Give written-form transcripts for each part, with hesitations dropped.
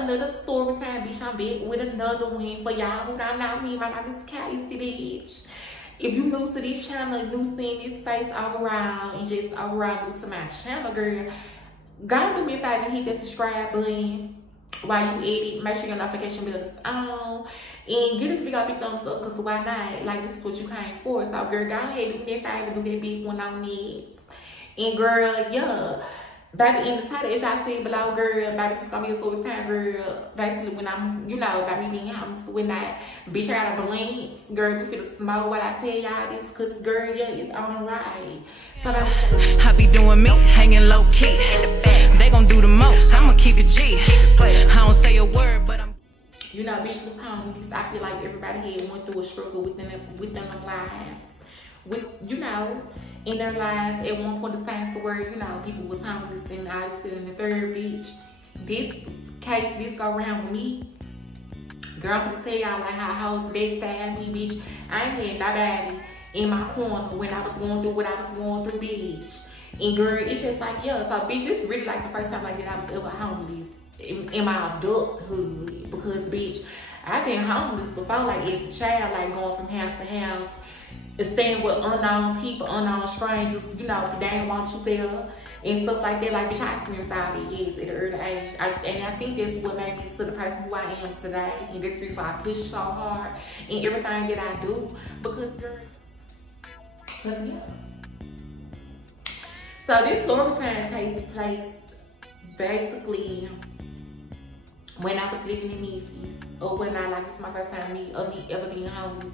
another story time, bitch. I'm back with another one for y'all who don't know me. My name is Casey, bitch. If you new to this channel, you seeing this face overall, and just overall new to my channel, girl, go do me a favor and hit that subscribe button while you edit. Make sure your notification bell is on. And give this video a big thumbs up, because why not? Like, this is what you came for. So, girl, go ahead, do me that favor, do that big one on it. And, girl, yeah. Baby, in the title, as y'all see below, girl, baby, this is gonna be a story time, girl. Basically, when I'm, you know, about me being homeless, when I, bitch, I got a balance, girl, we feel small while I tell y'all this, because, girl, yeah, it's on the right. So, baby, I be doing me, hanging low key. They gon' do the most, I'ma keep it G. I don't say a word, but I'm. You know, bitch was homeless. I feel like everybody had went through a struggle within their lives. With, you know, in their lives at one point of time, to where, you know, people was homeless and I was still in the third, bitch. This case, this go around with me. Girl, I'm gonna tell y'all like how hoes backstab me, bitch. I ain't had nobody in my corner when I was going through what I was going through, bitch. And girl, it's just like, yeah, so bitch, this is really like the first time like that I was ever homeless in my adulthood, because bitch, I've been homeless before, like as a child, like going from house to house, staying with unknown people, unknown strangers, you know, they ain't want you there and stuff like that. Like, bitch, I experienced all that, yes, at an early age. And I think that's what made me to the person who I am today. And that's the reason why I push so hard in everything that I do. Because, girl, yeah. So this story time takes place basically when I was living in Memphis, or when I, like, this is my first time me ever being homeless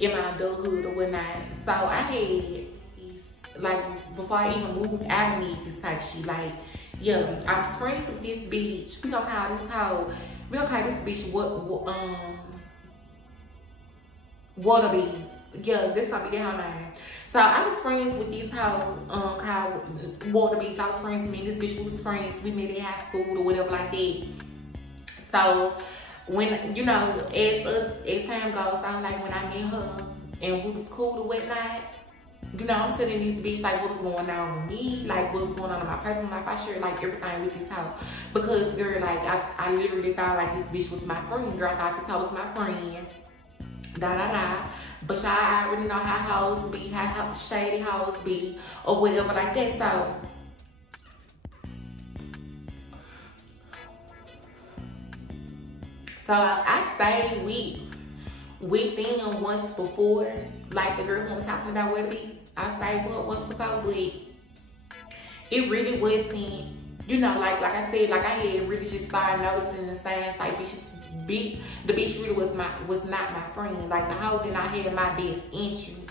in my adulthood or whatnot. So I had, like, before I even moved out of Memphis type shit, like, yeah, I was friends with this bitch. We gonna call this hoe, we gonna call this bitch Water Bees. Yeah, this gonna be that her name. So I was friends with this hoe called Water Bees. I was friends with me and this bitch, we was friends. We met in high school or whatever like that. So when, you know, as time goes on, like when I met her and we was cool or whatnot, you know, I'm sitting in this bitch like, what was going on with me, like what was going on in my personal life. I shared like everything with this hoe, because girl, like I literally thought like this bitch was my friend. Girl, I thought this hoe was my friend, but y'all already know how hoes be, how shady hoes be or whatever like that. So I stayed with them once before, like the girl who was talking about Water Bees. I stayed with her once before, but it really wasn't, you know, like I said, like I had really just started noticing the signs, like the bitch really was not my friend. Like the hoe did not have my best interest.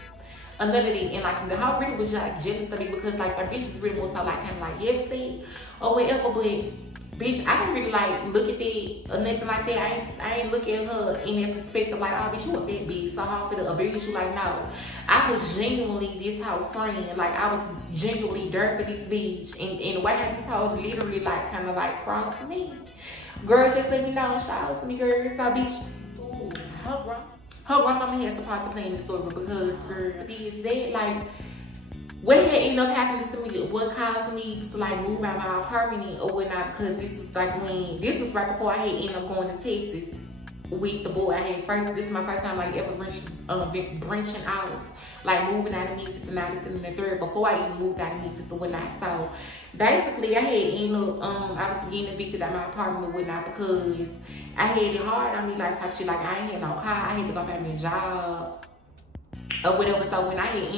Another thing, and like the hoe really was like jealous of me, because like the bitch is really more so like kind of like heavy or whatever, but bitch, I didn't really like look at that or nothing like that. I ain't look at her in that perspective like, oh bitch, you a fat bitch, so I'm finna abuse you. Like, no. I was genuinely this hoe friend. Like I was genuinely there for this bitch. And the way how this hoe literally like kinda like crossed me. Girl, just let me know and shout out to me, girl. So bitch, ooh, her grandmama has to part to play in the story, because girl, is that like what had ended up happening to me, what caused me to like move out my apartment or whatnot, because this was like this was right before I had ended up going to Texas with the boy I had first. This is my first time like ever branching out, like moving out of Memphis, and now this is in the third, before I even moved out of Memphis or whatnot. So basically I had ended up, I was getting evicted out of my apartment or whatnot, because I had it hard on me, like type shit, like I ain't had no car, I had to go find me a job or whatever. So when I did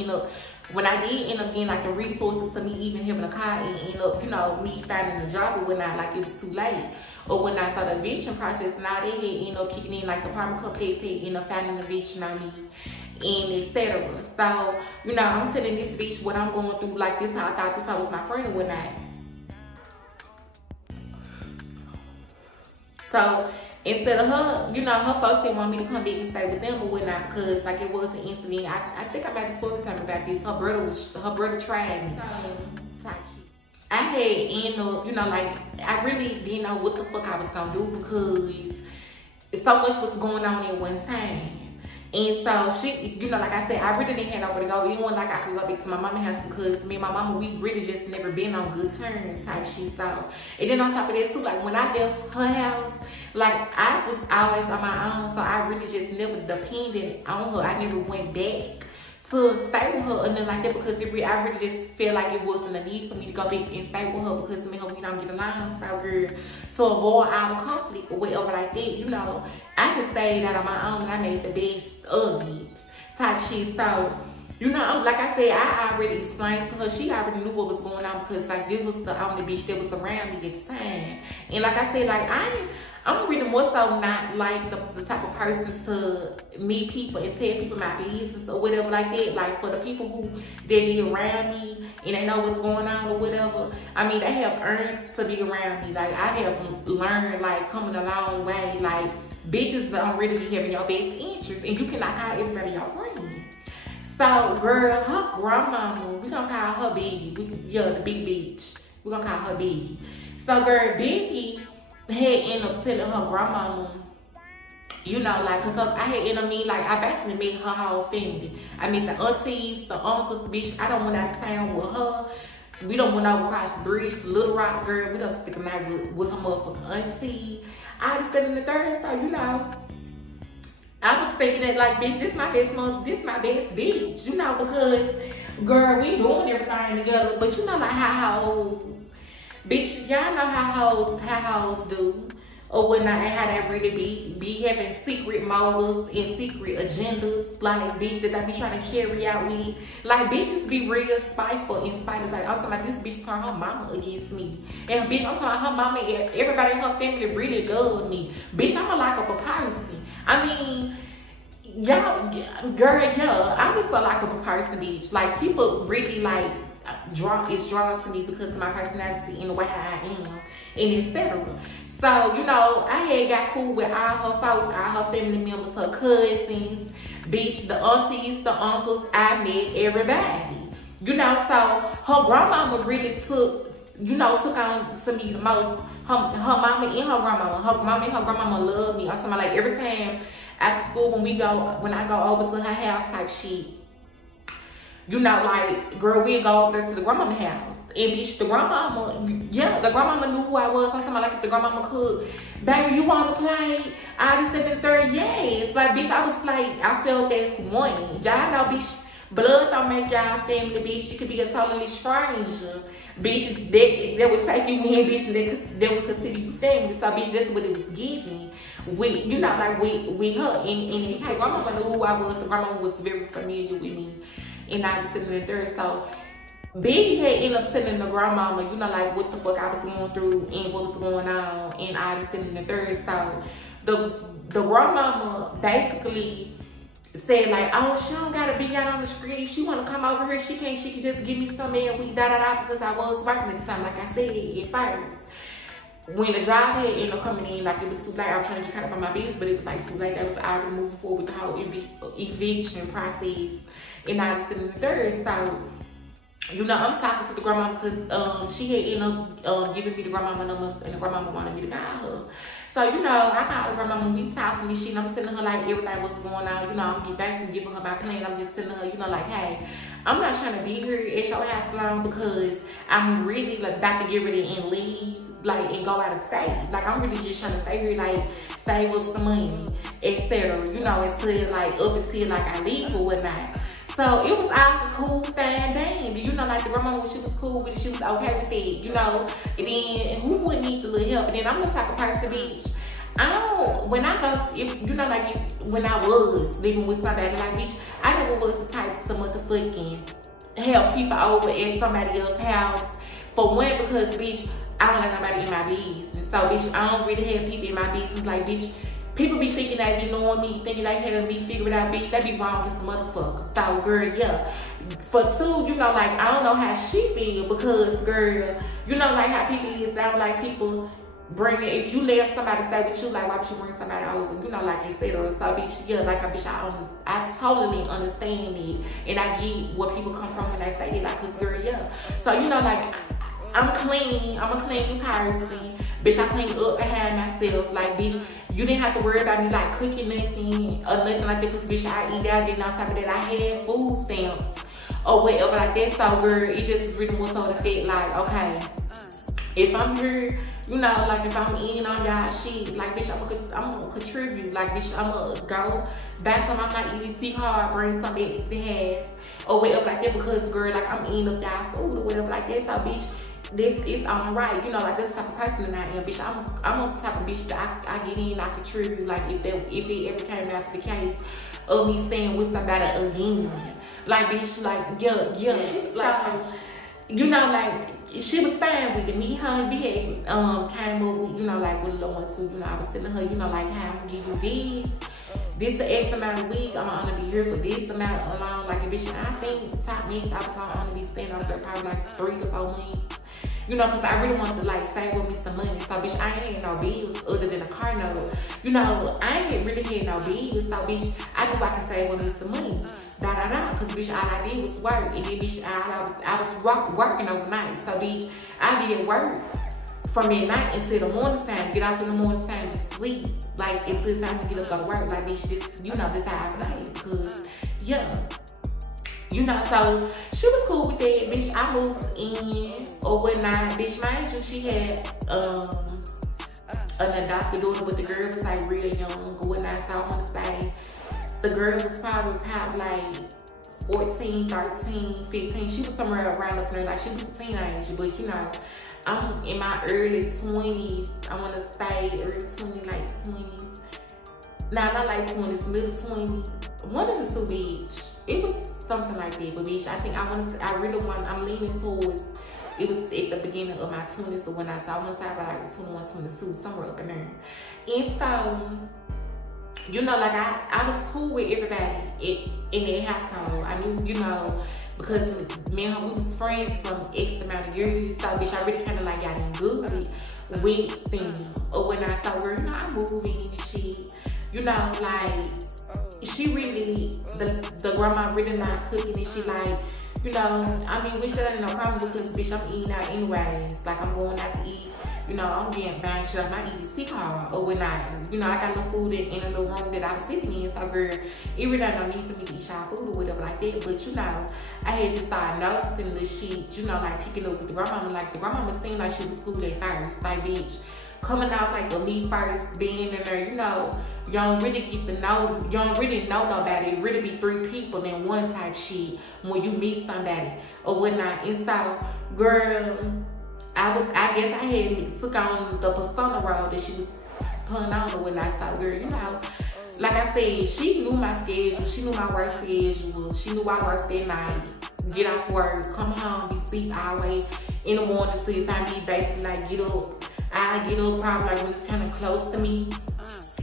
end up getting like the resources to me even having a car, and end up, you know, me finding a job or whatnot, like it was too late or whatnot. So the eviction process and all that had ended up kicking in, like the apartment complex had ended up finding an eviction on me and etc. So, you know, I'm telling this bitch what I'm going through, like this how I thought this hoe was my friend or whatnot. So instead of her, you know, her folks didn't want me to come back and stay with them or whatnot, because like it was an incident. I think I made a story time about this. Her brother tried me. Type shit. I had ended up, you know, like I really didn't know what the fuck I was gonna do, because so much was going on at one time. And so she, you know, like I said, I really didn't have nowhere to go. Even when like I could go back to my mama's house, because me and my mama, we really just never been on good terms type shit. So, and then on top of that too, like when I left her house, Like, I was always on my own, so I really just never depended on her. I never went back to stay with her or nothing like that, because I really just feel like it wasn't a need for me to go back and stay with her, because me and her, we don't get along. So, girl, to avoid all the conflict or whatever like that, you know, I just stayed out on my own and I made the best of it type shit. So, you know, like I said, I already explained to her. She already knew what was going on, because like this was the only bitch that was around me at the time. And like I said, like I'm really more so not like the type of person to meet people and tell people my business or whatever like that. Like, for the people who they be around me and they know what's going on or whatever, I mean, they have earned to be around me. Like, I have learned, like, coming a long way. Like, bitches don't really be having your best interest, and you cannot call everybody your friend. So, girl, her grandmama, we gonna call her Biggie. Yeah, the big bitch. We gonna call her Biggie. So, girl, Biggie had ended up telling her grandmama, you know, like, cause I had ended up mean, like, I basically met her whole family. I mean, the aunties, the uncles, the bitch. I don't went out of town with her. We don't went over across the bridge to Little Rock, girl. We don't stick a night with her motherfucking auntie. I was sitting in the third, so, you know, I was thinking that, like, bitch, this my best bitch, you know, because, girl, we doing everything together. But you know, like, how hoes, bitch, y'all know how hoes do or whatnot, and how they really be having secret motives and secret agendas, like, bitch, that they be trying to carry out with. Like, bitches be real spiteful and spiteful. Like, I'm talking about this bitch turned her mama against me. And bitch, I'm talking about her mama, everybody in her family really loves me. Bitch, I'm a likable person. I mean, y'all, girl, yeah, I'm just a likable person, bitch. Like, people really, like, drawn to me because of my personality and the way I am, and etc. So, you know, I had got cool with all her folks, all her family members, her cousins, bitch, the aunties, the uncles. I met everybody, you know. So her grandmama really took on to me the most. Her mama and her grandmama. Her mama and her grandmama love me. I'm talking about, like, every time after school when I go over to her house type shit, you know, like, girl, we go over there to the grandmama house. And bitch, the grandmama knew who I was. I'm talking about, like, if the grandmama could, baby, you wanna play? I was sitting in the third, yes. Like, bitch, I was like, I felt that's one. Y'all know, bitch, blood don't make y'all family, bitch. You could be a totally stranger, bitch, that would take you in, bitch, and that would consider you family. So, bitch, that's what it was giving with, you know, like, with her. And her grandmama knew who I was. The grandmama was very familiar with me. And I was sitting in the third, so Biggie had ended up telling the grandmama, you know, like, what the fuck I was going through and what was going on, and I was sitting in the third. So the grandmama basically said, like, oh, she don't gotta be out on the street. If she wanna come over here, she can just give me some and we because I was working at the time, like I said at first. When the job had ended up coming in, like, it was too late. I was trying to get caught up on my business, but it was, like, too late. They was already moving forward with the whole eviction process. And I was sitting in the third. So, you know, I'm talking to the grandmama because she had ended up giving me the grandmama number, and the grandmama wanted me to call her. So, you know, I called the grandmama, we talking and shit, and I'm telling her, like, everything what's going on. You know, I'm basically giving her my plan. I'm just telling her, you know, like, hey, I'm not trying to be here at your house long because I'm really, like, about to get ready and leave, like, and go out of state. Like, I'm really just trying to stay here, like, save up some money, etc. You know, until, like, I leave or whatnot. So it was all cool, fine, dandy. You know, like, the grandmama, she was cool with it, she was okay with it, you know. And then who wouldn't need a little help? And then I'm the type of person, bitch, when I was living with somebody, like, bitch, I never was the type to motherfucking help people over at somebody else's house. For one, because, bitch, I don't like nobody in my business. So, bitch, I don't really have people in my business. Like, bitch, people be thinking they be knowing me, thinking they having me figured out, bitch, they be wrong as a motherfucker. So, girl, yeah. For two, you know, like, I don't know how she feel because, girl, you know, like, how people is, I don't like people bring it. If you let somebody stay with you, like, why would you bring somebody over? You know, like, etc. So, bitch, yeah, like, bitch, I totally understand it. And I get where people come from when they say it, like, cause, girl, yeah. So, you know, like, I'm clean. I'm a clean person. Bitch, I clean up behind myself. Like, bitch, you didn't have to worry about me, like, cooking nothing or nothing like that. Because, bitch, I eat out. Then on top of that, I had food stamps or whatever like that. So, girl, it just really more so the fact, like, okay, if I'm here You know, like if I'm in on y'all shit, like bitch, I'm gonna contribute. Like bitch, I'm gonna go back some. I'm not eating too hard, bring some extra half or whatever like that because girl, like I'm eating up y'all food or whatever like that. So bitch, this is alright. You know, like this type of person that I am, bitch. I'm the type of bitch that I get in, I contribute. Like if it ever came down to the case of me staying with somebody again, like bitch, like yeah, like you know, like. She was fine with it. Me, her, we had came up with, you know, like with a little one too. You know, I was telling her, you know, like how I'm gonna give you this the X amount of week. I'm gonna be here for this amount alone. Like, bitch, I think top months I was gonna only be staying over there probably like 3 to 4 months. You know, cause I really wanted to like save up me some money. So, bitch, I ain't had no bills other than a car note. You know, I ain't really had no bills. So, bitch, I knew I could save up me some money. Cause bitch, all I did was work, and then bitch, I was working overnight. So bitch, I be at work from midnight until the morning time. Get off in the morning time and sleep, like until it's time to get up go to work. Like bitch, this, you know, this how I play. Cause yeah, you know. So she was cool with that. Bitch, I moved in or whatnot. Bitch, mind you, she had an adopted daughter, but the girl was like real young or whatnot. So I want to say. The girl was probably like 14, 13, 15. She was somewhere around up there. Like, she was a teenager. But, you know, I'm in my early 20s. I want to say early 20s, like 20s. Nah, not like 20s, middle 20s. One of the two, bitch. It was something like that. But, bitch, I think I'm leaning towards, it was at the beginning of my 20s or when I saw one time like 21, 22, somewhere up in there. And so, you know, like I was cool with everybody in their household. I knew, you know, because me and her, we was friends from X amount of years. So, bitch, I really kind of like got in good with them. Or when I saw her, you know, I moved in and shit. You know, like, she really, the grandma really not cooking and she like, you know, I mean, which that ain't no problem because, bitch, I'm eating out anyways. Like, I'm going out to eat. You know, I'm getting buying shit up my EBC card or whatnot. You know, I got no food in the little room that I was sitting in. So, girl, it really don't no need for me to eat y'all food or whatever like that. But, you know, I had just started noticing the shit, you know, like picking up with the grandmama. Like, the grandmama seemed like she was cool at first. Like, bitch, coming out like the me first, being in there, you know, you don't really get to know, you don't really know nobody. It really be 3 people in one type shit when you meet somebody or whatnot. And so, girl, I guess I had took on the persona role that she was putting on or whatnot. So, girl, you know, like I said, she knew my schedule. She knew my work schedule. She knew I worked that night. Get off work, come home, be sleep all the way in the morning. So it's time to be basically like get up. I get up probably like when it's kind of close to me.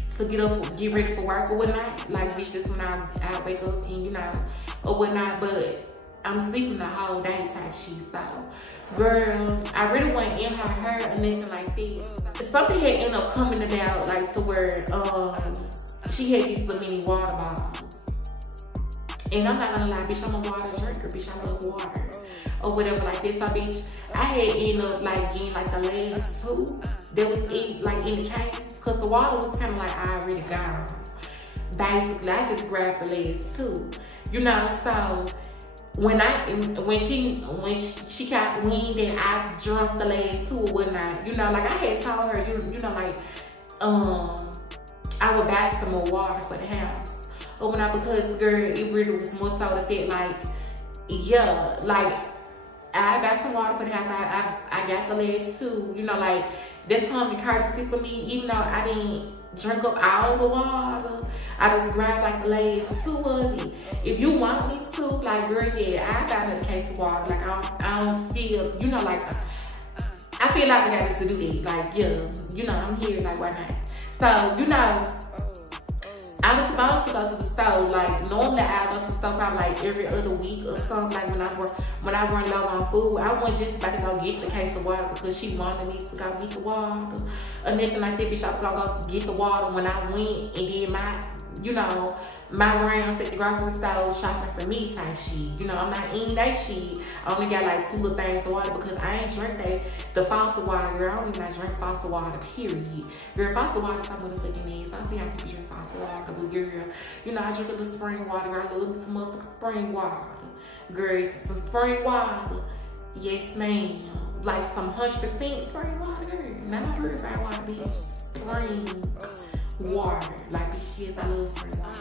So get up, get ready for work or whatnot. Like, bitch, that's when I wake up and, you know, or whatnot. But I'm sleeping the whole day type shit. So, girl, I really wasn't in her hair or nothing like that. Something had ended up coming about, like, to where she had these little mini water bottles. And I'm not gonna lie, bitch, I'm a water drinker, bitch, I love water. Or whatever like this. So, bitch, I had ended up, like, getting, like, the last 2 that was in the case. Because the water was kind of, like, already gone. Basically, I just grabbed the last 2. You know, so when she got wind and I drunk the last 2 or whatnot, you know, like I had told her, you know, like, I would buy some more water for the house. Or whatnot, because, girl, it really was more so the fact, like, yeah, like, I got some water for the house. I got the last 2, you know, like, that's common courtesy for me, even though I didn't drink up all the water. I just grabbed like the last 2 of it. If you want me to, like, girl, yeah, I got another case of water. Like, I don't feel, you know, like, I feel like I got to do that. Like, yeah, you know, I'm here, like, why not? So, you know, I was supposed to go to the store. Like, normally I go to the store probably like every other week or something. Like, when I run low on food, I wasn't just about to go get the case of water because she wanted me to go get the water or nothing like that. Bitch, I was gonna go get the water when I went and did my, you know, my rounds at the grocery store shopping for me type shit. You know, I'm not eating that shit. I only got like 2 little things of water because I ain't drink the faucet water, girl. I don't even drink faucet water, period. Girl, faucet water is my motherfucking ass. I see how people drink faucet water, but girl, you know, I drink a little spring water, girl. I love some motherfucking spring water. Girl, some spring water. Yes, ma'am. like some 100% spring water, girl. Not purified water, bitch. Spring water. Like, bitch, yes, I love spring water.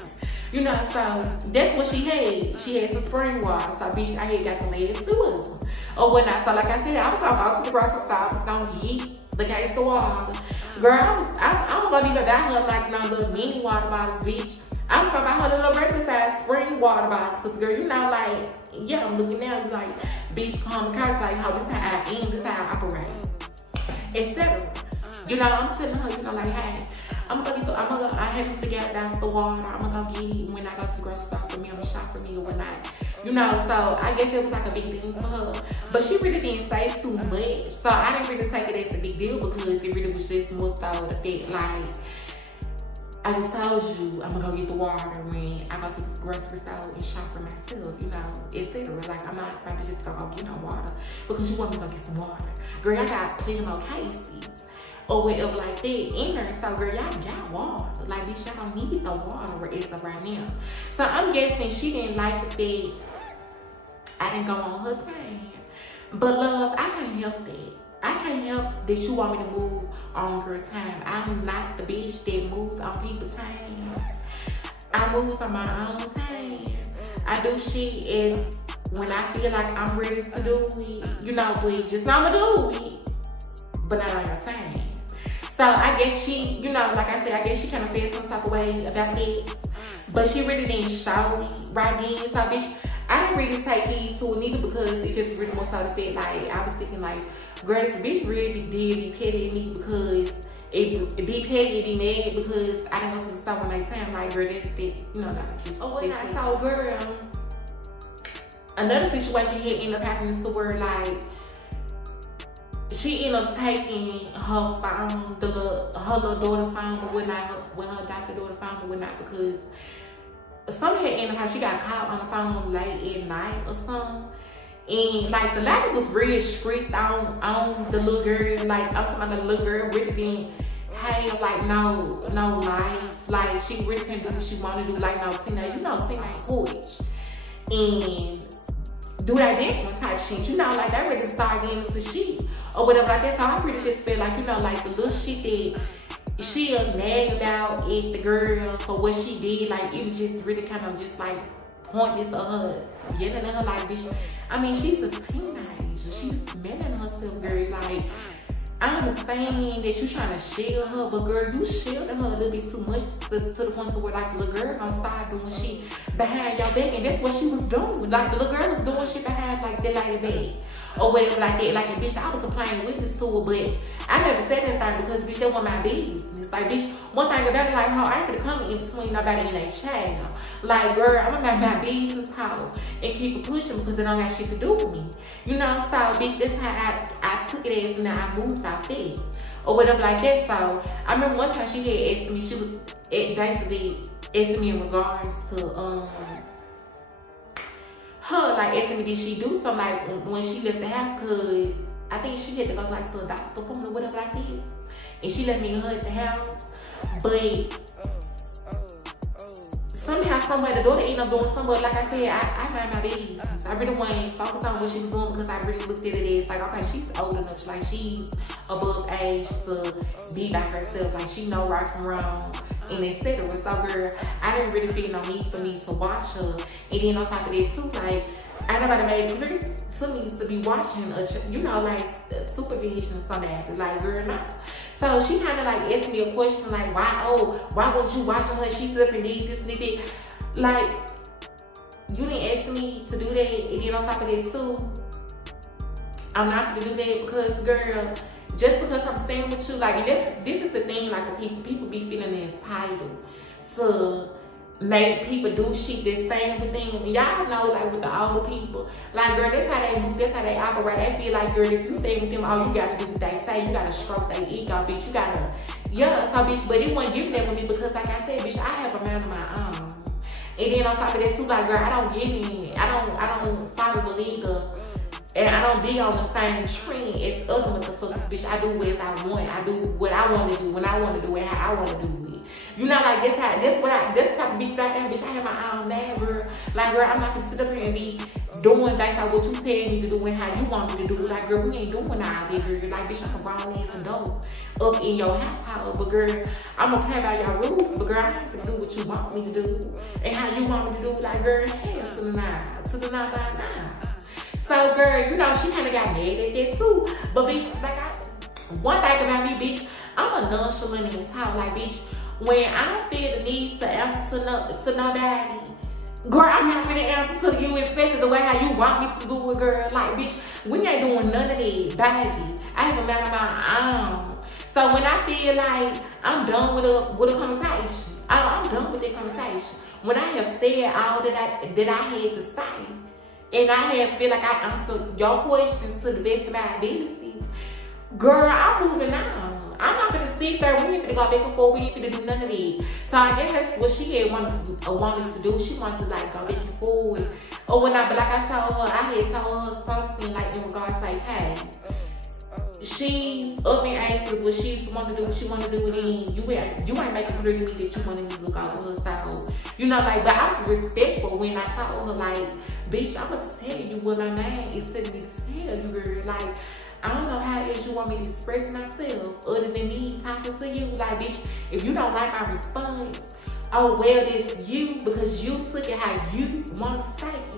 You know, so that's what she had. She had some spring water. So, bitch, I had got the latest two of them. Or whatnot. So, like I said, I was talking about the grocery store. I was gonna get the case of water. Girl, I was gonna even buy her like no little mini water bottles, bitch. I was gonna buy her the little regular size spring water bottles. Cause girl, you know, like, yeah, I'm looking now, like, bitch, come to cars, like, how this how I am, this how I operate, etc. You know, I'm telling her, you know, like, hey, I haven't figured out the water. I'm gonna go get it when I go to the grocery store for me. I'm gonna shop for me or whatnot. You know, so I guess it was like a big thing for her. But she really didn't say too much. So I didn't really take it as a big deal because it really was just more so the fact, like, I just told you I'm gonna go get the water when I go to the grocery store and shop for myself, you know, etc. Like, I'm not about to just go get no water because you want me to go get some water. Girl, I got plenty more cases or whatever like that in there. So girl, y'all got water. Like, bitch, y'all don't need the water where it's up right now. So I'm guessing she didn't like the fact I didn't go on her time. But love, I can't help that. I can't help that you want me to move on your time. I'm not the bitch that moves on people's time. I move on my own time. I do shit as when I feel like I'm ready to do it. You know, but just I'ma do it. But not on your time. So I guess she, you know, like I said, I guess she kind of felt some type of way about that. But she really didn't show me right then. So bitch, I didn't really take heed to it neither because it just really more so the fact, like, I was thinking like, girl, this bitch really did be petty at me because it be petty, it be mad because I didn't go to the store when they time. Like, girl, that's you know, not just. Oh, and I saw, girl, another situation had ended up happening to where, like, she ended up taking her phone, her little daughter's phone or whatnot, with her adopted daughter's phone or whatnot, because something had ended up how she got caught on the phone late at night or something. And like the lady was real strict on the little girl. Like, I'm talking about the little girl really didn't have like no life. Like, she really couldn't do what she wanted to do, like no teenage, you know, teenage coach. And do that different type shit. You know, like they really start getting into shit or whatever like that. So I really just feel like, you know, like the little shit that she'll nag about it, the girl, for what she did, like it was just really kind of just like pointless of her yelling at her, like, bitch, I mean, she's a teenager, she's mad at herself, girl. Like, I understand that you trying to shield her, but girl, you shielding her a little bit too much to the point to where, like, the little girl gonna start doing shit behind your back, and that's what she was doing. Like, the little girl was doing shit behind, like, the lady back or whatever like that. Like, and bitch, I was supplying witness to it, but I never said anything because, bitch, that wasn't my business. Like, bitch, one thing about it, like, how I ain't gonna come in between nobody and their child. Like, girl, I'm gonna make my business, how, and keep it pushing because it don't got shit to do with me. You know, so, bitch, that's how I took it as, and then I moved out there or whatever like that. So, I remember one time she had asked me, she was basically asking me in regards to, her, like, asking me, did she do something, like, when she left the house, because I think she had to go, like, to a doctor's appointment or whatever like that. And she left me in her at the house. But somehow, someway, the daughter ended up doing something. But like I said, I mind my business. I really wasn't focused on what she was doing because I really looked at it as, like, okay, she's old enough. Like, she's above age to be by herself. Like, she know right from wrong. And etc. So, girl, I didn't really feel no need for me to watch her. And then on top of that, too, like, I nobody made it clear to me to be watching, you know, like, supervision or something. Like, girl, no. So she kind of like asked me a question like, why weren't you watching her? She up and did this and did that. Like, you didn't ask me to do that, and then on top of that too, I'm not gonna do that because, girl, just because I'm staying with you, like, this is the thing, like, when people be feeling entitled to make people do shit that's staying with them. Y'all know, like, with the older people, like, girl, that's how they move, that's how they operate. They feel like, girl, if you stay with them, all you gotta do what they say. You gotta stroke their ego, bitch. You gotta, yeah, so, bitch, but it wasn't giving that with me because, like I said, bitch, I have a mind of my own. And then on top of that too, like, girl, I don't get in. I don't follow the leader. And I don't be on the same trend as other motherfuckers, bitch. I do what I want. I do what I want to do when I want to do it, how I want to do it. You know, like that's the type of bitch that I am, bitch. I have my own man, girl. Like, girl, I'm not gonna sit up here and be doing based on what you tell me to do and how you want me to do it. Like, girl, we ain't doing all that, girl. Like, bitch, I'm a grown ass adult up in your household. But girl, I'm gonna play by your rules. But girl, I ain't gonna do what you want me to do and how you want me to do it. Like, girl, hell to the nine. So, girl, you know, she kind of got mad at that too. But bitch, like, one thing about me, bitch, I'm a nonchalant in this house. Like, bitch, when I feel the need to answer to nobody, girl, I'm not gonna answer to you, especially the way how you want me to do it, girl. Like, bitch, we ain't doing none of that, baby. I have a man of my own. So when I feel like I'm done with a conversation, I'm done with that conversation. When I have said all that I had to say, and I feel like I answered your questions to the best of my abilities, girl, I'm moving on. I'm not gonna sit there. We ain't gonna go back and forth. We ain't gonna do none of that. So I guess that's what she had wanted to do. She wanted to like go back and forth. Or when but like I told her, I had told her something like in regards like, hey, she's up in age to what she want to do, what she want to do it in. You ain't making clear to me that you wanted me to look over her. So, you know, like, but I was respectful when I told her, like, bitch, I'm gonna tell you what my man is telling me to tell you, girl. Like, I don't know how it is you want me to express myself other than me talking to you. Like, bitch, if you don't like my response, oh, well, it's you because you took it how you want to say it.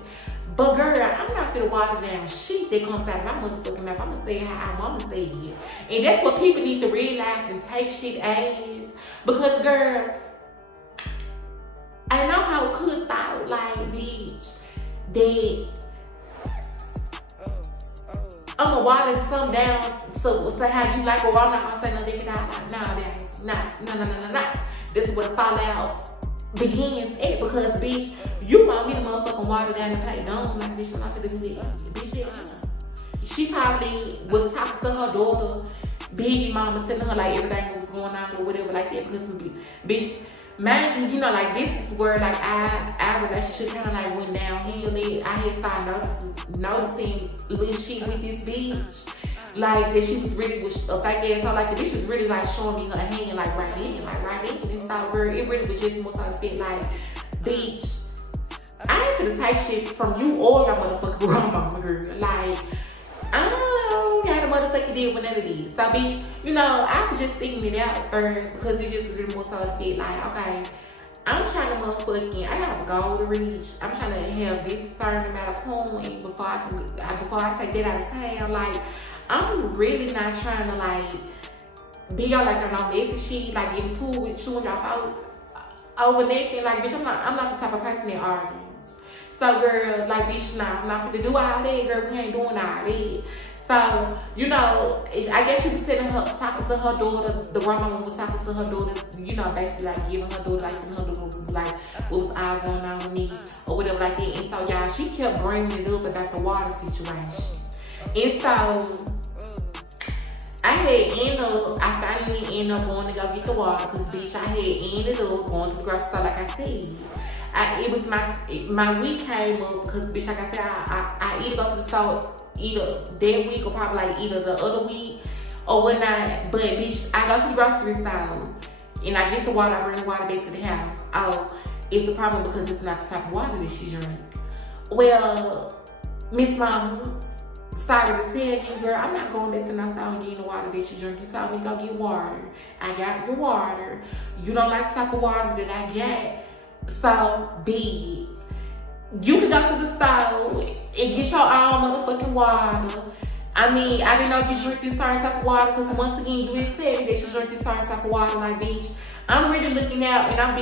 But, girl, I'm not gonna water down shit that comes out of my motherfucking mouth. I'm gonna say it how I want to say it. And that's what people need to realize and take shit as. Because, girl, I know how it could thought, like, bitch, that I'm gonna water something down so say how you like, or I'm not gonna say no nigga out. Nah, baby. Nah. This is where the fallout begins at, because bitch, you want me to motherfucking water down and play dumb like bitch, I'm not gonna do that. Bitch, yeah. She probably was talking to her daughter, baby mama, telling her like everything was going on or whatever like that, because bitch, mind you, you know, like this is where like our relationship kind of like went downhill. I had started noticing little shit with this bitch. Like that she was really with a fake ass. So like the bitch was really like showing me her hand like right in. And stuff, girl. It really was just more sort of fit like, bitch, I ain't gonna take shit from you or your motherfucking grandmama, girl. Like, I don't got a motherfucking deal with none of these. So bitch, you know, I was just thinking it out first because it just really more sort of fit like, okay, I'm trying to motherfucking, I got a goal to reach. I'm trying to have this certain amount of coin before I take that out of town. Like, I'm really not trying to like be on like no messy shit, like get into it with you and your folks over nothing. Like, bitch, I'm not the type of person that argues. So, girl, like, bitch, nah, I'm not gonna do all that, girl. We ain't doing all that. So, you know, I guess she was talking to her daughter. The grandma was talking to her daughter, you know, basically like giving her daughter, like what was all going on with me or whatever like that. And so, y'all, she kept bringing it up about the water situation. And so, I finally ended up going to go get the water because, bitch, I had ended up going to the grocery store, like I said. It was my week came up because, bitch, like I said, I either go to the store either that week or probably like either the other week or whatnot. But, bitch, I go to the grocery store and I get the water, I bring the water back to the house. Oh, it's the problem because it's not the type of water that she drink. Well, Miss Mama, sorry to tell you, girl, I'm not going back to no store and getting the water that you drink. You told me to go get water. I got your water. You don't like the type of water that I got. So, bitch, you can go to the store and get your own motherfucking water. I mean, I didn't know you drink this certain type of water because once again, you didn't tell me that you drink this certain type of water. Like, bitch, I'm really looking out and I'm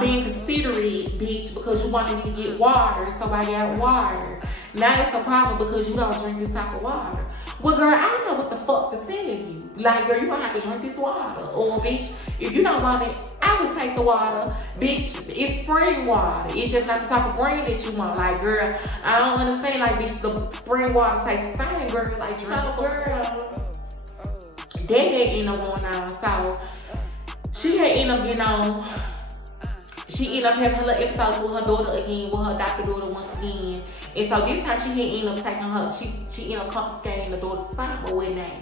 being considerate, bitch, because you wanted me to get water, so I got water. Now it's a problem because you don't drink this type of water. Well, girl, I don't know what the fuck to tell you. Like, girl, you're gonna have to drink this water. Or, bitch, if you don't want it, I would take the water. Bitch, it's spring water. It's just not the type of spring that you want. Like, girl, I don't understand. Like, bitch, the spring water tastes the same, girl. Like, drink it, girl. That ain't no going on. So, she had ended up getting on. She ended up having her little episodes with her daughter again, with her adopted daughter once again. And so this time she had ended up taking her, she ended up confiscating the daughter's son or whatnot.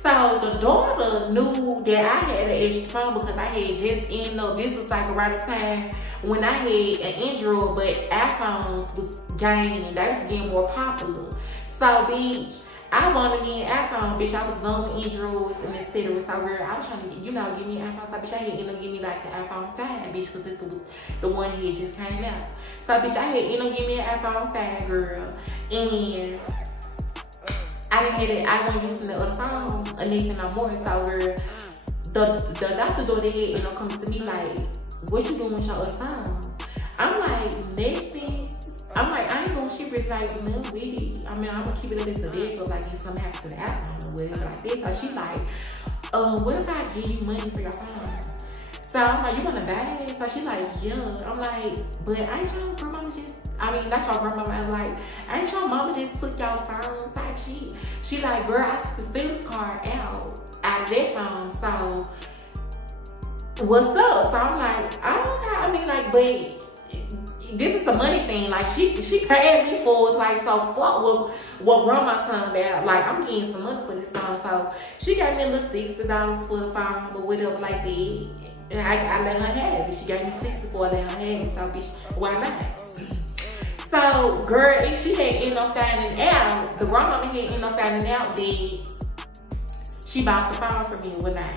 So So the daughter knew that I had an extra phone because I had just ended up, this was like around the time when I had an Android, but iPhones was gaining, they was getting more popular. So bitch, I wanted me an iPhone, bitch. I was going with Androids and etc. So girl, I was trying to get, you know, give me an iPhone. So bitch, I had ended up giving me like an iPhone 5, bitch, because this was the one that just came out. So bitch, I had ended up giving me an iPhone 5, girl. And I didn't have it, I wasn't using the other phone or anything no more. So girl, the doctor door they had ended up coming to me like, what you doing with your other phone? I'm like, nothing. I'm like, I ain't doing shit really like nothing with it. I mean, I'm gonna keep it up as a dead, so like if something happens to the iPhone or whatever like this. So she like, what if I give you money for your phone? So I'm like, you wanna buy it? So she like, yeah. I'm like, but ain't your grandmama just, I mean, that's your grandmama. I'm like, ain't your mama just took your phone type shit? She like, girl, I took the SIM card out of that phone, so what's up? So I'm like, I don't know. I mean, like, but this is the money thing. Like, she paid me for it. Like, so fuck what grandma's talking about. Like, I'm getting some money for this phone. So she got me a little $60 for the phone or whatever like that. And I let her have it. She gave me $60 for it, let her have it. So bitch, why not? So girl, if she had ended up finding out, the grandmama had ended up finding out that she bought the phone for me one night.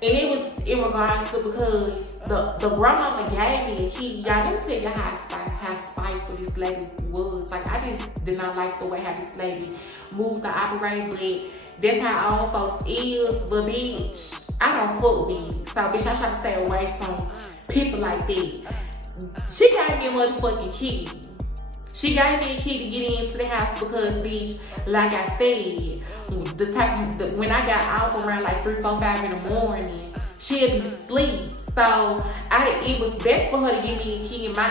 And it was in regards to because the grandmama gave me a key. Y'all, let me tell you how spiteful this lady was. Like, I just did not like the way how this lady moved to operate, but that's how all folks is. But bitch, I don't fuck with me. So bitch, I try to stay away from people like that. She gave me a motherfucking key. She gave me a key to get into the house because, bitch, like I said, when I got off around like 3, 4, 5 in the morning, she'd be asleep. So it was best for her to give me a key in my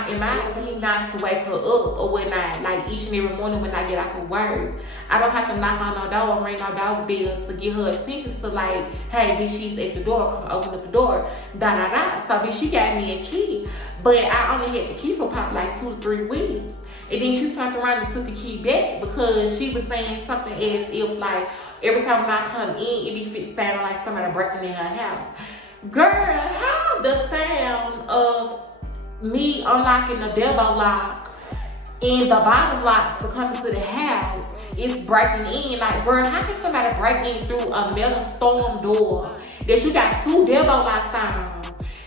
opinion, not to wake her up or whatnot. Like each and every morning when I get off of work, I don't have to knock on no door or ring no doorbell to get her attention to like, hey, bitch, she's at the door, come open up the door, da da da. So bitch, she gave me a key, but I only had the key for probably like 2 to 3 weeks. And then she turned around and took the key back because she was saying something as if like every time when I come in, it be sounding like somebody breaking in her house. Girl, how the sound of me unlocking the double lock and the bottom lock for coming to the house is breaking in? Like, girl, how can somebody break in through a metal storm door that you got 2 double locks on?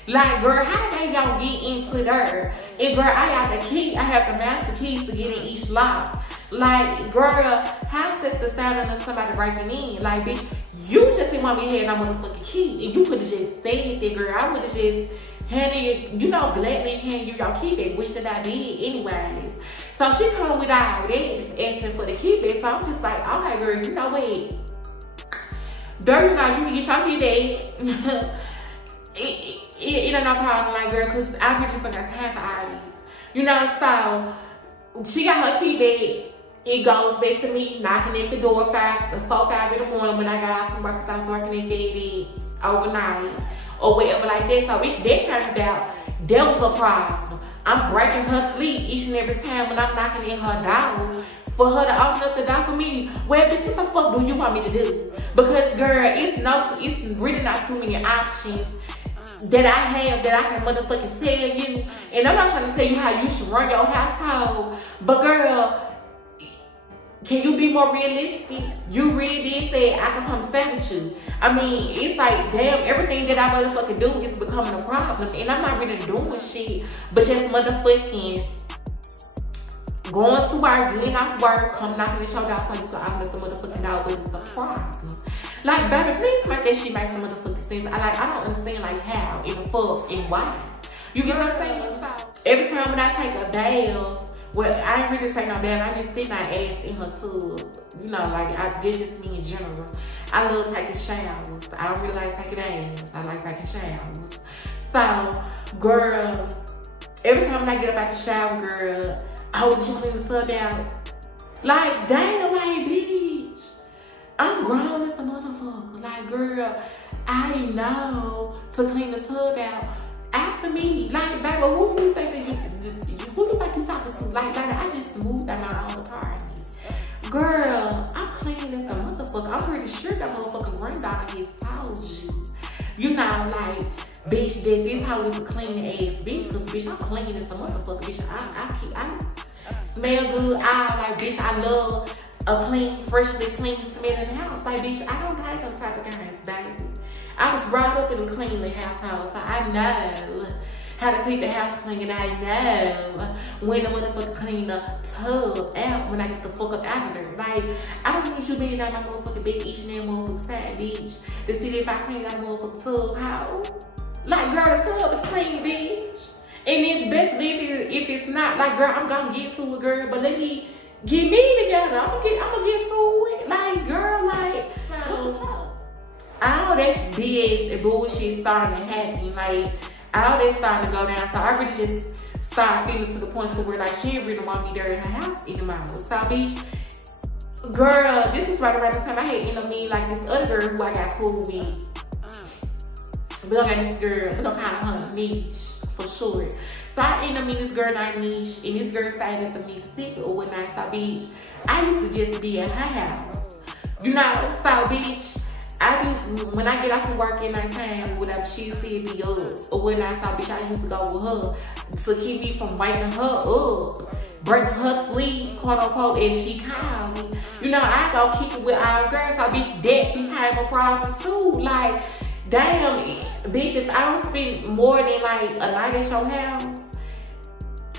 Like, girl, how they gonna get into there? And girl, I got the key. I have the master keys to get in each lock. Like, girl, how's this the sound of somebody breaking in? Like, bitch, you just didn't want me to have no motherfucking key. And you could have just stayed there, girl. I would have just handed you, gladly hand you your key back, which that I did anyways. So she come with all this, asking for the key back. So I'm just like, okay, girl, you know what? There you go, you can get your key back. It ain't no problem, like, girl, because I just don't got time for all these. You know, so she got her key back. It goes back to me knocking at the door 4, 5 in the morning when I got off from work because I was working at FedEx overnight or whatever like that. So if that turned out, that was a problem. I'm breaking her sleep each and every time when I'm knocking at her door for her to open up the door for me. Well, bitch, what the fuck do you want me to do? Because, girl, it's really not too many options that I have that I can motherfucking tell you. And I'm not trying to tell you how you should run your household, but girl, can you be more realistic? You really did say I can come stand with you. I mean, it's like, damn, everything that I motherfucking do is becoming a problem. And I'm not really doing shit, but just motherfucking going to work, getting off work, come knocking at your door so you can open up the motherfucking door, but it's a problem. Like, baby, please make that shit make some motherfucking sense. I don't understand, like, how, and the fuck, and why. You get what I'm saying? So, every time when I take a bath, well, I ain't really say no bath, I just stick my ass in her tub. You know, like, that's just me in general. I love taking showers. I don't really like taking baths. I like taking showers. So, girl, every time when I get up out the shower, girl, oh, did you clean the tub out? Like, damn, like, bitch. I'm grown as a motherfucker. Like, girl, I know to clean the tub out after me. Like, baby, who do you think you talking to? Like, baby, I just moved out my own apartment. Girl, I'm clean as a motherfucker. motherfucker. I'm pretty sure that motherfucking granddaughter has told you. You know, like, bitch, that this house is a clean ass bitch, cause bitch, I'm clean as a motherfucker, bitch. I smell good. Bitch, I love a clean, freshly clean smelling house. Like, bitch, I don't like them type of games, baby. I was brought up in a cleanly household, so I know how to keep the house clean, and I know when the motherfucker clean the tub out when I get the fuck up out of there. Like, I don't need you being out my motherfucking bed each and every motherfucking time, bitch, to see if I clean that motherfucking tub. How? Like, girl, the tub is clean, bitch. And it's best if it's not, like, girl, I'm gonna get to it, girl, but let me get me together. I'm gonna get to it. Like, girl, like, so, all that BS and bullshit starting to happen. Like, all that starting to go down. So I really just started feeling to the point to where, like, she didn't really want me there in her house anymore. So, bitch, girl, this is right around the time I had ended up meeting, like, this other girl who I got cool with. We got this girl, we gonna call her Niche for short. So I ended up meeting this girl named Niche, and this girl stayed at the Mississippi or whatnot. So, bitch, I used to just be at her house. You know, so, bitch, I do, when I get off from work at night time or whatever, she still be up or whatnot. So, bitch, I used to go with her to keep me from waking her up, breaking her sleep, quote unquote, as she called me. You know, I go kick it with our girls. So, bitch, that became a problem too. Like, damn, bitch, if I don't spend more than like a night at your house,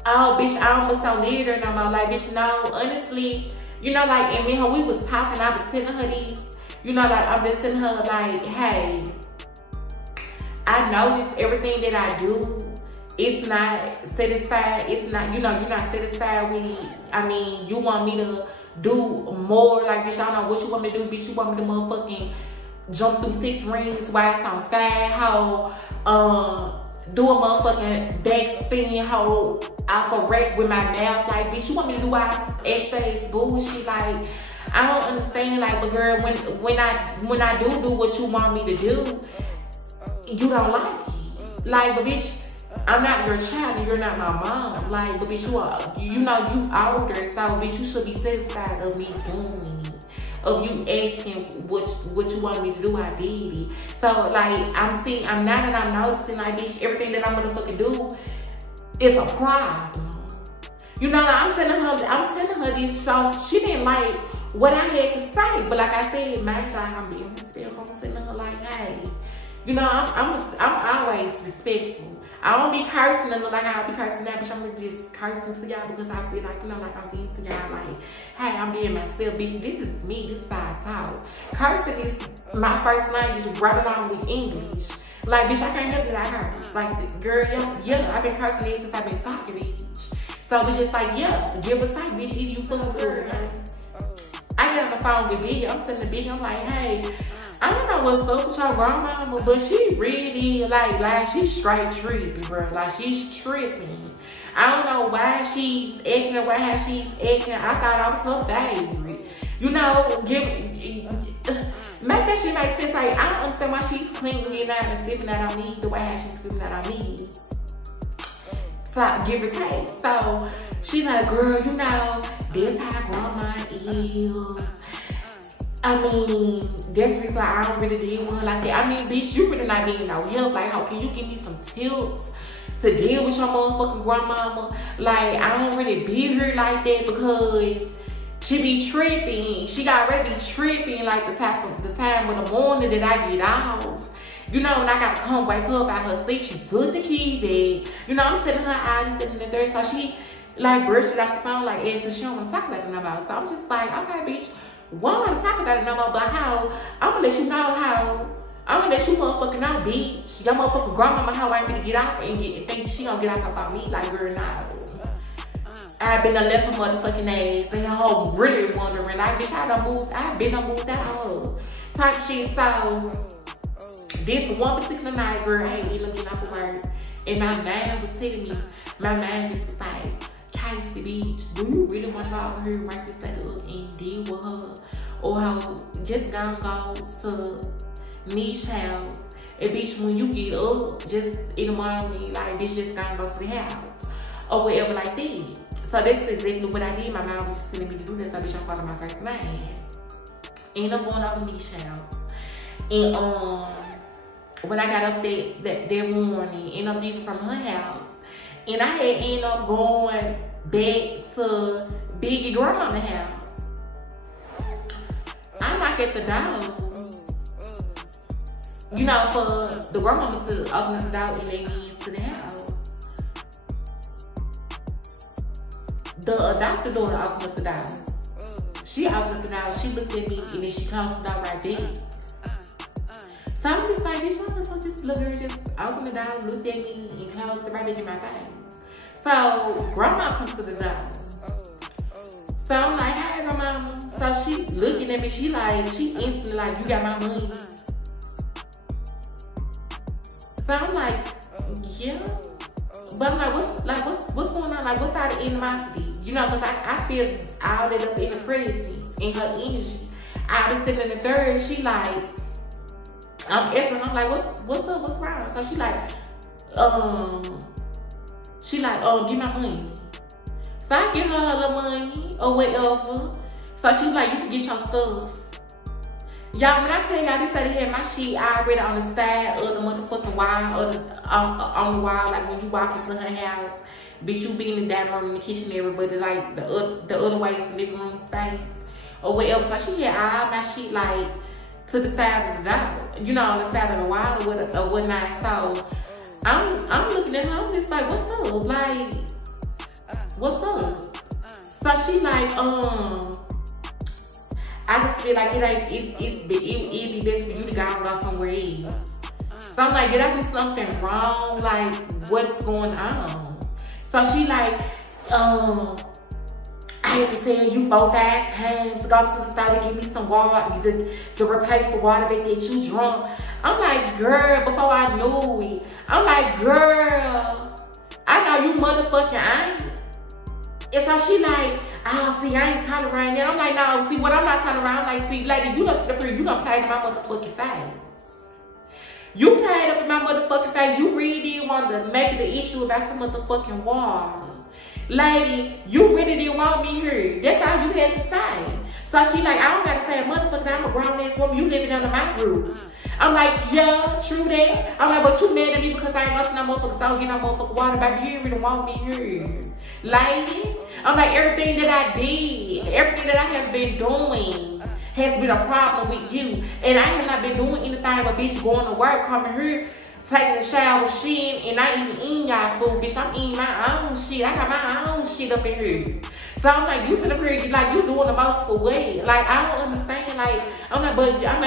oh, bitch, I almost don't live there no more. Like, bitch, no, honestly, you know, like, and me and her, we was talking, I was telling her these, you know, like, I'm just telling her, like, hey, I noticed everything that I do, it's not satisfied, it's not, you know, you're not satisfied with it. I mean, you want me to do more, like, bitch, I don't know what you want me to do, bitch, you want me to motherfucking jump through 6 rings while it's on 5, hoe, do a motherfucking backspin, hoe, off a rack with my mouth, like, bitch, you want me to do all this extra bullshit, like, I don't understand, like, but girl, when I do what you want me to do, you don't like it. Like, but bitch, I'm not your child and you're not my mom. Like, but bitch, you know, you older, so bitch, you should be satisfied of me doing it. Of you asking what you want me to do, I did it. So, like, I'm now that I'm noticing, like, bitch, everything that I'm motherfucking do is a problem. You know, like, I'm telling her this, so she didn't like what I had to say. But like I said, my time, I'm being respectful. I'm telling her, like, hey, you know, I'm always respectful. I don't be cursing them like I'll be cursing that, bitch. I'm really just cursing to y'all because I feel like, you know, like I'm being to y'all, like, hey, I'm being myself, bitch. This is me. This is how I talk. Cursing is my first language, right along with English. Like, bitch, I can't help it. I curse. Like, girl, yeah, I've been cursing this since I've been talking, bitch. So it's just like, yeah, give a sight, bitch. Either you fucking girl. I get on the phone with Biggie. I'm telling the Biggie, I'm like, hey, I don't know what's up with your grandmama, but she really, like, she's straight tripping, bro. Like, she's tripping. I don't know why she's acting the way how she's acting. I thought I was her favorite. You know, make that shit make sense. Like, I don't understand why she's cleaning out and flipping that on me the way how she's flipping that on me. So, give or take. So, she's like, girl, you know, this how grandma is. I mean, that's the reason why I don't really deal with her like that. I mean, bitch, you really not being no help. Like, how can you give me some tips to deal with your motherfucking grandmama? Like, I don't really beat her like that because she be tripping. She already be tripping like the time of the morning that I get off. You know, when I gotta come wake up out her sleep, she put the key back. You know, I'm telling her eyes sitting in the third, so she like brushed out the phone like Ashley, she don't wanna talk about it no more. So I'm just like, okay, bitch, we don't wanna talk about it no more, but how I'm gonna let you know how. I'm gonna let you motherfucking know, bitch. Your motherfucking grandmama how ain't gonna get off and think she gonna get off about me. Like, girl, nah. I've been a left her motherfucking ass. They all really wondering. Like, bitch, I've been moved out. Type shit. So this one particular night, girl, I ain't even getting off of work. And my man was telling me, my man just was like, Casey, bitch, do you really want to go over here and write this letter up and deal with her? Or how just gonna go to Niche house, and bitch, when you get up, just in the morning, like, bitch, just gonna go to the house, or whatever like that. So that's exactly what I did. My mom was just telling me to do that, so bitch, I'm following my first man. Ended up going over Nisha's house. And when I got up that morning, ended up leaving from her house. And I had ended up going back to Biggie grandmama's house. I knock at the door. You know, for the grandmama to open up the door and let me into the house. The adopted daughter opened up the door. She opened up the door, she looked at me, and then she closed the door right there. So I was just like, bitch, why the fuck this little girl just opened the door, looked at me, and closed it right back in my face? So grandma comes to the door. So I'm like, hey, grandma. So she looking at me, she instantly like, you got my money? So I'm like, yeah. But I'm like, what's going on? Like, what's all the animosity? You know, because I feel all that up in the presence, in her energy. I was sitting in the third, she like, I'm asking, I'm like, what's up, what's wrong? So she like, give my money. So I give her little money or whatever. So she was like, you can get your stuff. Y'all, when I tell y'all this, I had my shit already on the side of the motherfucking wall, on the wall, like when you walk into her house. Bitch, you be in the dining room, in the kitchen area, but like the other way is the living room space or whatever. So she had all my shit like to the side of the door, you know, on the side of the wall or whatnot. So I'm looking at her, I'm just like, what's up? Like, what's up? So she like, I just feel like it'd be best for you to go somewhere else. So I'm like, did I do something wrong? Like, what's going on? So she like, I had to tell you 4-5 times to go to the store to give me some water, to replace the water back that you drunk. I'm like, girl, before I knew it, I'm like, girl, I know you motherfucking ain't. And so she like, oh, see, I ain't tolerating that. I'm like, no, see, what I'm not tolerating, I'm like, see, lady, you done sit up here, you done played in my motherfucking face. You played up in my motherfucking face. You really didn't want to make the issue about the motherfucking water. Lady, you really didn't want me here. That's all you had to say. So she like, I don't gotta say, motherfucker, I'm a grown ass woman, you living under my roof. I'm like, yeah, true that. I'm like, but you mad at me because I ain't going to no motherfuckers don't get no motherfucking water, baby. You didn't really want me here. Lady, I'm like, everything that I did, everything that I have been doing has been a problem with you. And I have not been doing anything but bitch going to work, coming here, taking a shower, shit, and not even eating y'all food, bitch. I'm eating my own shit. I got my own shit up in here. So I'm like, you sit up here, like, you doing the most for what? Like, I don't understand. Like, I'm like,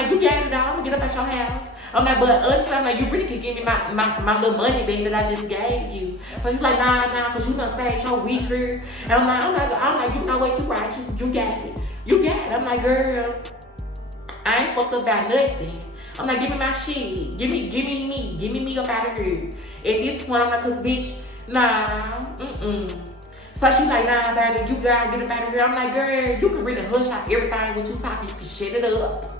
you got it all. I'm gonna get up at your house. I'm like, but honestly, I'm like, you really could give me my little money back that I just gave you. So she's like, nah, cause you done saved your week here. And I'm like, you know what, you right, you got it. You got it. I'm like, girl, I ain't fucked up about nothing. I'm like, give me my shit. Give me me up out of here. At this point, I'm like, cause bitch, nah, So she's like, nah, baby, you gotta get up out of here. I'm like, girl, you can really hush out everything when you talking. You can shut it up.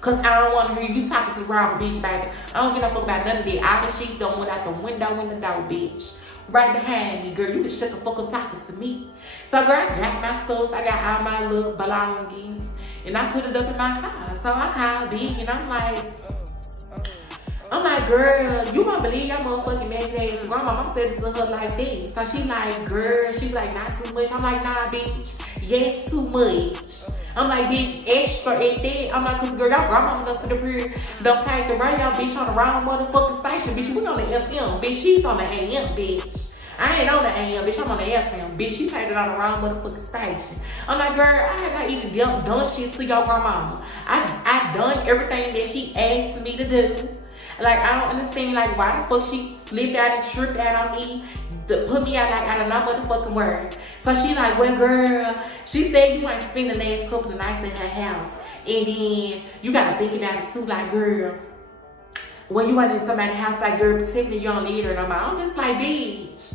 Cause I don't want to hear you talking to the wrong bitch, baby. I don't give a fuck about none of that. All the shit done went out the window in the door, bitch. Right behind me, girl. You can shut the fuck up talking to me. So, girl, I got my stuff. I got all my little belongings. And I put it up in my car. So I called Big and I'm like, girl, you won't believe your motherfucking mad ass grandma. I said it to her like that. So she like, girl, she like, not too much. I'm like, nah, bitch. Yes, too much. I'm like, bitch, extra at that. I'm like, cause girl, y'all grandma done to the period, done played the radio, bitch, on the wrong motherfucking station. Bitch, we on the FM. Bitch, she's on the AM, bitch. I ain't on the AM, bitch, I'm on the FM. Bitch, she played it on the wrong motherfucking station. I'm like, girl, I have not even done shit to your grandmama. I done everything that she asked me to do. Like, I don't understand, like, why the fuck she flipped out and tripped out on me, to put me out, like, out of no motherfucking word. So she like, well, girl, she said you ain't spend the last couple of nights in her house. And then you gotta think about it too, like, girl, when you ain't in somebody's house, like, girl, particularly you don't need her no more. I'm just like, bitch.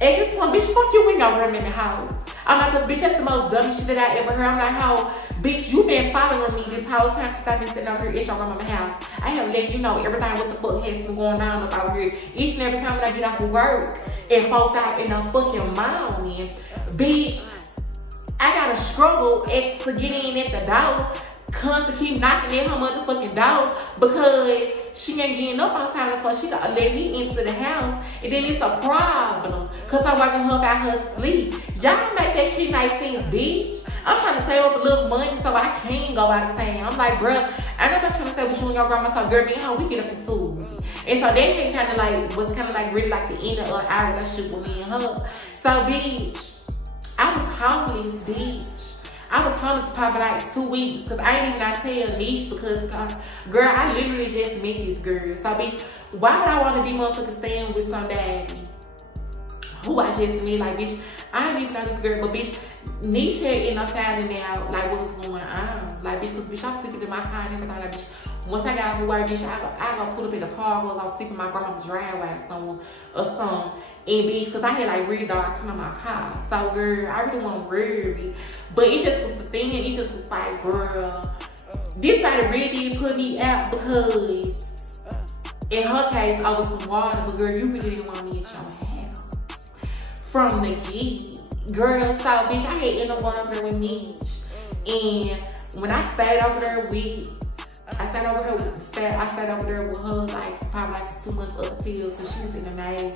At this point, bitch, fuck you, we gonna run in the house. I'm like, cause bitch, that's the most dumb shit that I ever heard. I'm like, how, bitch, you been following me this whole time since I've been sitting over here at your grandma's house. I have let you know everything what the fuck has been going on up over here. Each and every time that I get off of work and folks out in the fucking morning, bitch, I gotta struggle to get in at the door. constantly keep knocking at her motherfucking door because she ain't getting up on time before she got let me into the house. And then it's a problem. Cause I'm working her about her sleep. Y'all make that shit make sense, bitch. I'm trying to save up a little money so I can go out of town. I'm like, bruh, I'm not trying to stay with you and your grandma. So girl, me and her, we get up in Tuesday. And so that was kind of like really like the end of our relationship with me and her. So bitch, I was homeless, bitch. I was homeless for probably like 2 weeks because I didn't even not tell Niche because, girl, I literally just met this girl. So, bitch, why would I want to be motherfucking staying with somebody who I just met? Like, bitch, I didn't even know this girl, but, bitch, Niche had ended up finding out, like, what was going on. Like, bitch, because, bitch, I was sleeping in my car and everything. Like, bitch, once I got off of work, bitch, I go pull up in the park or go sleep in my grandma's driveway or something. And bitch, cause I had like real dark in my car. So girl, I really wasn't worried. But it just was the thing, and it just was like, girl, this lady really did put me out because in her case, I was some water, but girl, you really didn't want me at your house. From the G. Girl, so bitch, I had ended up going over there with Mitch. And when I stayed over there with her like probably like 2 months up till, cause she was in the Navy.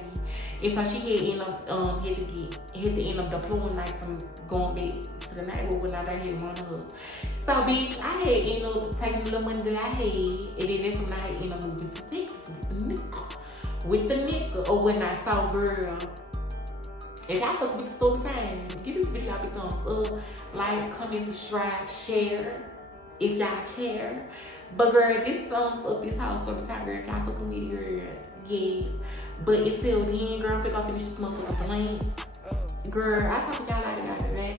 And so she had ended up had to end up deploying like from going back to the Navy when I had one of her. So bitch, I had ended up taking the little money that I had, and then that's when I had ended up moving to Texas with the nigga or whatnot. So girl, if y'all fuck with the story time, give this video a big thumbs up, like, comment, subscribe, share if y'all care. But girl, this thumbs up, this whole story time, girl, if y'all fucking with it, girl, yes. But until then, girl, I'm finna go finish this motherfucking blank. Girl, I talk to y'all later, guys.